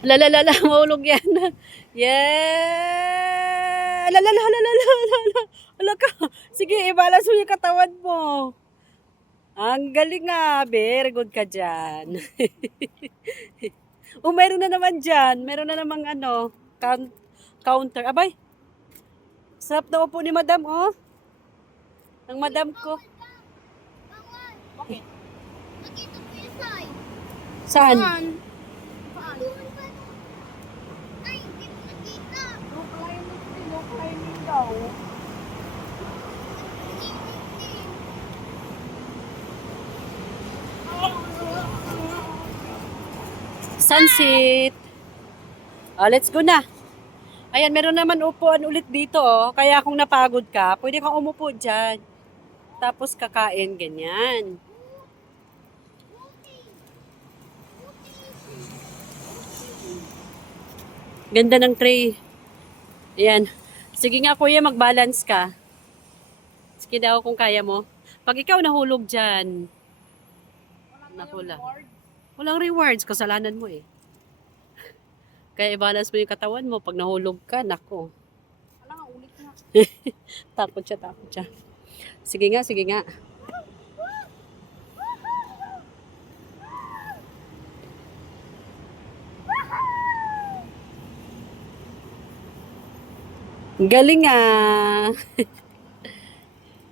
Lalalala, mahulog yan. Yeah! Lalalala. Ala ka. Sige, ibalas mo yung katawan mo. Ang galing nga. Very good ka dyan. Oh, meron na naman dyan. Meron na namang ano, counter. Abay, sarap na upo ni madam, oh. Ang madam ko. Bakit? Nakita ko yung sign. Saan? Saan? Ay, hindi ko nakita. No climbing daw. Sunset. Oh, let's go na. Ayan, meron naman upuan ulit dito, oh. Kaya kung napagod ka, pwede kang umupo dyan. Tapos kakain, ganyan. Ganda ng tray. Ayan. Sige nga kuya, mag-balance ka. Sige daw kung kaya mo. Pag ikaw nahulog dyan, napula. Walang rewards, kasalanan mo eh. Kaya i-balance mo yung katawan mo. Pag nahulog ka, nako. Wala nga, ulit na. Takot siya. Sige nga, sige nga. Galing ah.